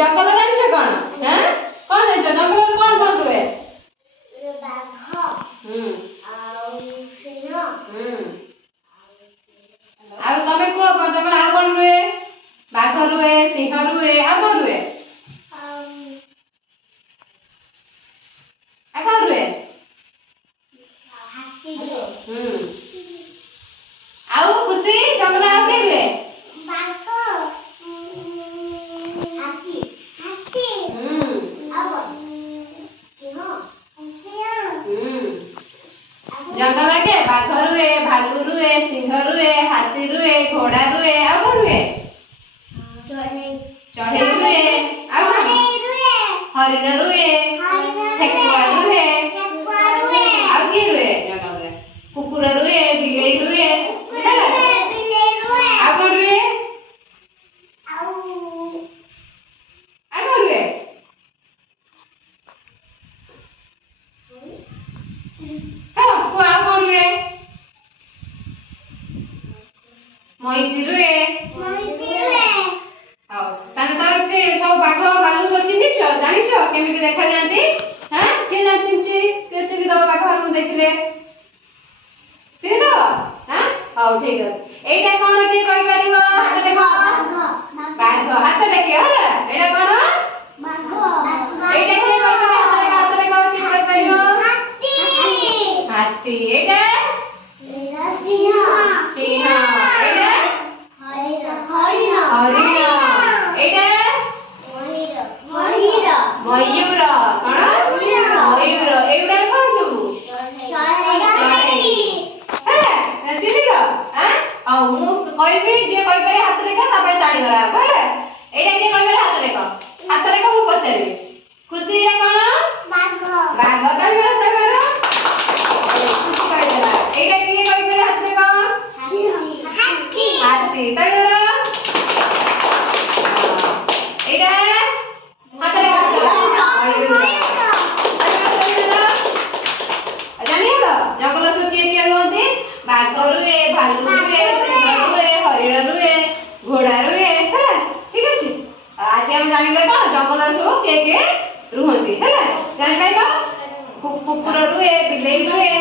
जंगल जानछ कोन हैं कोन जानछ जंगल कोन कोन रुए बाघ आउ सिंह आ तमे को जंगल आ कोन रुए बाघ रुए सिंह रुए आ कोन रुए आ कोन रुए हाथी रुए आउ खुशी जंगल आ के रुए बाघ हाथी हाथी अब सिंह जंगल के बाघ रुए भालू रुए सिंह रुए हाथी रुए घोड़ा रुए आ कोन रुए चढ़ई रुए आ कोन हरिण रुए ठेकुआ रुए आ की रुए जंगल रे कुकुर रुए बिलेई रुए आ कोन रुए आ कोन रुए को आ कोन रुए महिषी रुए हां ताने तो से सब बाघ भालू सब चिन्हिछ जानिछ केमिति देखा जानती हां के जानिछि के चिन्हि दो बाघ भालू देखले चिन्हि दो हां हां ठीक अछि एटा कोन के कहि परिबो हाथ देखो बाघ हाथ देखियो होला एटा कोन एटा के कहि परिबो हाथ देखो के कहि परिबो हाथी एटा सिंह एटा हरिण एटा मयूर कोन मयूर एउडा कोन सबु चिन्हिलो हां आ मु कहबी जे कहि पारे हाथ रेखा ता पे ताड़ी करा कहले एटा के कहि पारे हाथ रेखा मु पचारिबी खुशी एटा कोन बाघ ताड़ी करा खुशी कहि देला एटा के कहि पारे हाथ रेखा हाथी ताड़ी करा एटा हाथ रेखा जानिलो जंगल सब किए रहते बाघ रुए भालू रुए सिंह रुए हरिण रुए घोड़ा रुए है ठीक अछि आज हम जानिले कोन जंगल सब के रुहंती है जानि पाइलो कुकुर रुए बिलेई रुए है